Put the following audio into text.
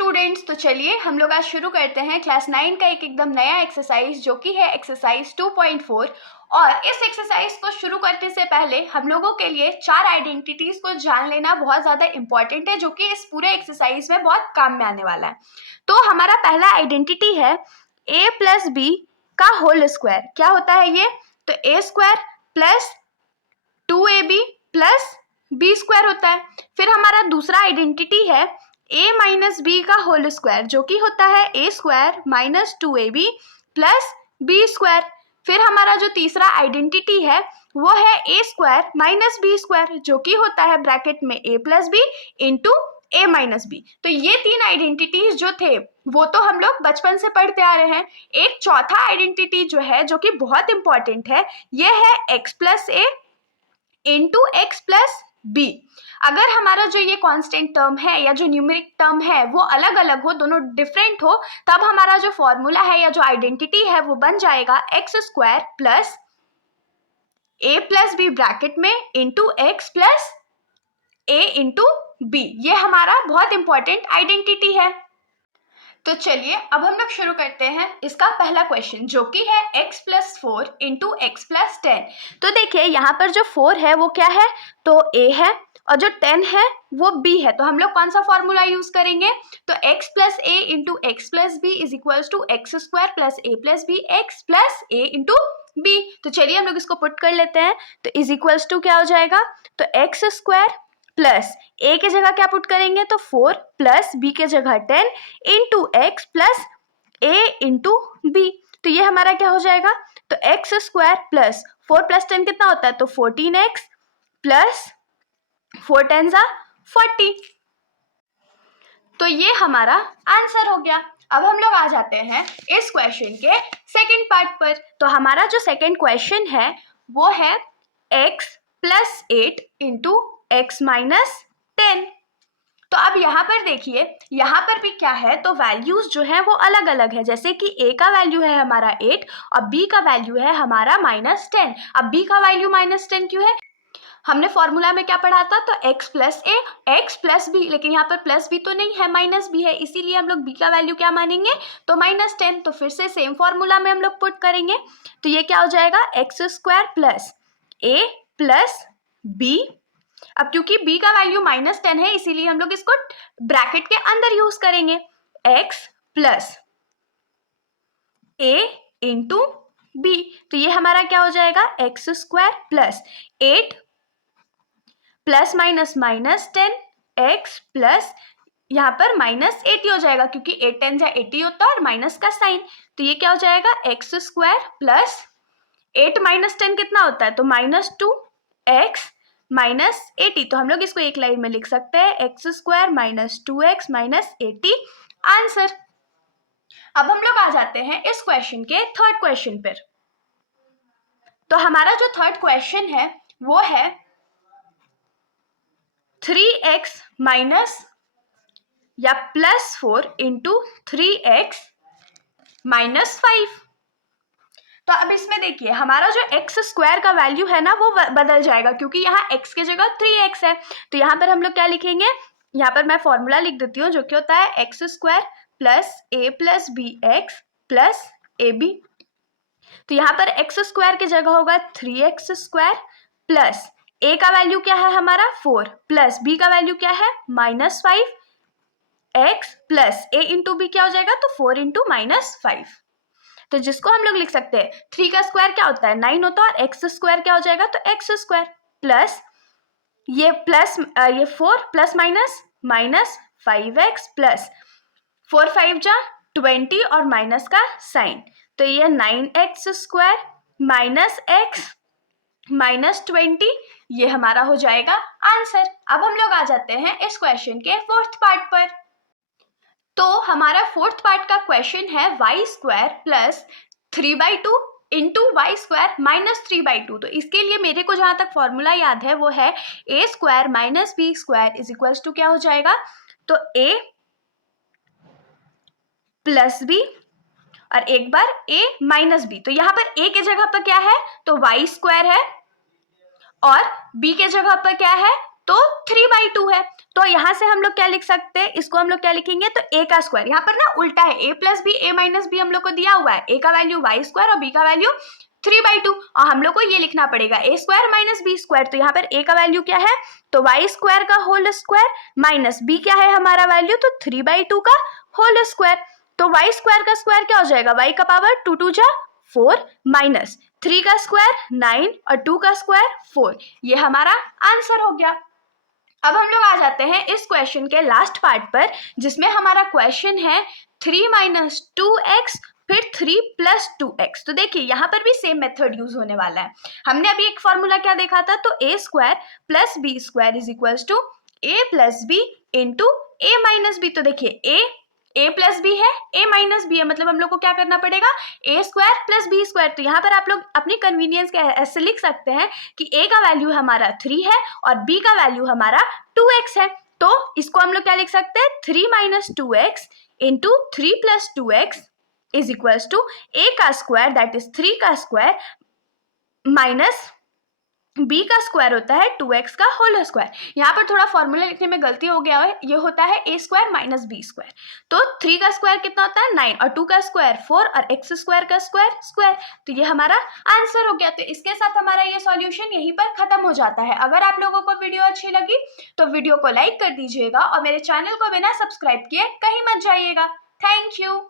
Students, तो चलिए हम लोग आज शुरू करते हैं क्लास 9 का एक एकदम नया एक्सरसाइज जो कि है एक्सरसाइज 2.4। और इस एक्सरसाइज को शुरू करने से पहले हम लोगों के लिए 4 आइडेंटिटीज को जान लेना बहुत ज़्यादा इंपॉर्टेंट है, जो कि इस पूरे एक्सरसाइज में बहुत काम में आने वाला है। तो हमारा पहला आइडेंटिटी है a प्लस बी का होल स्क्वायर। क्या होता है ये? तो a square plus 2ab plus B square होता है। फिर हमारा दूसरा आइडेंटिटी है a माइनस बी का होल स्क्वायर, जो कि होता है a square minus 2ab plus B square. फिर हमारा जो तीसरा आइडेंटिटी है वो है a square minus B square, जो कि होता है ब्रैकेट में a plus B into a minus B. तो ये 3 आइडेंटिटीज जो थे वो तो हम लोग बचपन से पढ़ते आ रहे हैं। एक चौथा आइडेंटिटी जो है, जो कि बहुत इंपॉर्टेंट है, ये है x plus A into X plus B. अगर हमारा जो ये कांस्टेंट टर्म है या जो न्यूमेरिक टर्म है वो अलग अलग हो, दोनों डिफरेंट हो, तब हमारा जो फॉर्मूला है या जो आइडेंटिटी है वो बन जाएगा X square plus A plus B bracket में into X plus A into B. ये हमारा बहुत इंपॉर्टेंट आइडेंटिटी है। तो चलिए अब हम लोग शुरू करते हैं इसका पहला क्वेश्चन, जो कि है x plus 4 into X plus 10। तो देखिए यहाँ पर जो 4 है वो क्या है? तो a है, और जो 10 है वो b है। तो हम लोग कौन सा फॉर्मूला यूज करेंगे? तो x plus A into X plus B is equals to X square plus A plus B X plus A into B. तो चलिए हम लोग इसको पुट कर लेते हैं। तो इज इक्वल्स टू क्या हो जाएगा? तो एक्स स्क्वायर प्लस ए के जगह क्या पुट करेंगे? तो 4 प्लस बी के जगह 10 into X plus A into B. तो ये हमारा क्या हो जाएगा? तो एक्स स्क्वायर प्लस 4 प्लस 10 कितना होता है? तो 14x प्लस 4 10 40। तो ये हमारा आंसर हो गया। अब हम लोग आ जाते हैं इस क्वेश्चन के सेकंड पार्ट पर। तो हमारा जो सेकंड क्वेश्चन है वो है x plus 8 into x minus 10। तो अब यहाँ पर देखिए, यहाँ पर भी क्या है? तो वैल्यूज जो है वो अलग अलग है। जैसे कि a का वैल्यू है हमारा 8 और b का वैल्यू है हमारा माइनस 10। अब b का वैल्यू माइनस 10 क्यों है? हमने फॉर्मूला में क्या पढ़ा था? तो x प्लस ए एक्स प्लस बी, लेकिन यहाँ पर प्लस बी तो नहीं है, माइनस बी है, इसीलिए हम लोग b का वैल्यू क्या मानेंगे? तो माइनस 10। तो फिर से सेम फॉर्मूला में हम लोग पुट करेंगे। तो ये क्या हो जाएगा? X square plus A plus B. अब क्योंकि b का वैल्यू माइनस 10 है, इसीलिए हम लोग इसको ब्रैकेट के अंदर यूज करेंगे। x plus a into B. तो ये हमारा क्या हो जाएगा? X square plus 8 plus minus minus 10 x plus यहाँ पर माइनस 80 हो जाएगा, क्योंकि 8 10 या 80 होता है और माइनस का साइन। तो ये क्या हो जाएगा? एक्स स्क्वायर प्लस 8 माइनस 10 कितना होता है? तो माइनस 2x माइनस 80। तो हम लोग इसको एक लाइन में लिख सकते हैं, x square minus 2x minus 80 answer. अब हम लोग आ जाते हैं इस क्वेश्चन के थर्ड क्वेश्चन पर। तो हमारा जो थर्ड क्वेश्चन है वो है 3x माइनस या प्लस 4 इंटू 3x माइनस 5। तो अब इसमें देखिए हमारा जो एक्स स्क्वायर का वैल्यू है ना वो बदल जाएगा, क्योंकि यहाँ x की जगह 3x है। तो यहाँ पर हम लोग क्या लिखेंगे? यहाँ पर मैं फॉर्मूला लिख देती हूँ, जो कि होता है X square plus A plus B X plus A B. तो यहाँ पर एक्स स्क्वायर की जगह होगा 3x स्क्वायर प्लस a का वैल्यू क्या है हमारा? 4 प्लस b का वैल्यू क्या है? Minus 5x plus a into B क्या हो जाएगा? तो 4 इंटू माइनस 5। तो जिसको हम लोग लिख सकते हैं 3 का स्क्वायर क्या होता है? 9 होता है, और एक्स स्क्वायर क्या हो जाएगा? तो एक्स स्क्वायर प्लस ये 4 plus minus minus 5x plus 4 5 जा 20 और माइनस का साइन। तो ये 9x square minus x minus 20, ये हमारा हो जाएगा आंसर। अब हम लोग आ जाते हैं इस क्वेश्चन के फोर्थ पार्ट पर। तो हमारा फोर्थ पार्ट का क्वेश्चन है y square plus 3/2 into Y square minus 3/2। तो इसके लिए मेरे को जहाँ तक फॉर्मूला याद है वो है a square minus B square is equals to क्या हो जाएगा? तो a प्लस बी और एक बार a माइनस बी। तो यहाँ पर a के जगह पर क्या है? तो वाई स्क्वायर है, और b के जगह पर क्या है? तो 3/2 है। तो यहाँ से हम लोग क्या लिख सकते हैं, इसको हम लोग क्या लिखेंगे, तो a का स्क्वायर, यहाँ पर ना उल्टा है, a plus B a minus B हम लोग को दिया हुआ है, a का वैल्यू y स्क्वायर और b का वैल्यू 3/2, और हम लोग को ये लिखना पड़ेगा a square minus B square. तो यहाँ पर a का वैल्यू क्या है, तो y स्क्वायर का होल स्क्वायर माइनस b क्या है हमारा वैल्यू, तो 3/2 का होल स्क्वायर। तो y स्क्वायर का स्क्वायर क्या हो जाएगा, y का पावर 2 2 जा 4 माइनस 3 का स्क्वायर 9 और 2 का स्क्वायर 4, ये हमारा आंसर हो गया। अब हम लोग आ जाते हैं इस क्वेश्चन के लास्ट पार्ट पर, जिसमें हमारा क्वेश्चन है 3 माइनस 2x फिर 3 प्लस 2x। तो देखिए यहाँ पर भी सेम मेथड यूज होने वाला है। हमने अभी एक फॉर्मूला क्या देखा था, तो a square plus B square is equals to a plus B into a minus B. तो देखिए a प्लस बी है, a माइनस बी है, मतलब हम लोग को क्या करना पड़ेगा, a square plus B square. तो यहाँ पर आप लोग अपनी कन्वीनियंस के ऐसे लिख सकते हैं कि a का वैल्यू हमारा 3 है और b का वैल्यू हमारा 2x है। तो इसको हम लोग क्या लिख सकते हैं, 3 minus 2x into 3 plus 2x is equals to a का स्क्वायर दैट इज 3 का स्क्वायर माइनस b का स्क्वायर होता है 2x का होल स्क्वायर। यहाँ पर थोड़ा फॉर्मूला लिखने में गलती हो गया है, ये होता है a square minus b square. तो 3 का स्क्वायर कितना होता है 9 और 2 का स्क्वायर 4 और x स्क्वायर का स्क्वायर स्क्वायर। तो ये हमारा आंसर हो गया। तो इसके साथ हमारा ये सॉल्यूशन यहीं पर खत्म हो जाता है। अगर आप लोगों को वीडियो अच्छी लगी तो वीडियो को लाइक कर दीजिएगा और मेरे चैनल को बिना सब्सक्राइब किए कहीं मत जाइएगा। Thank you.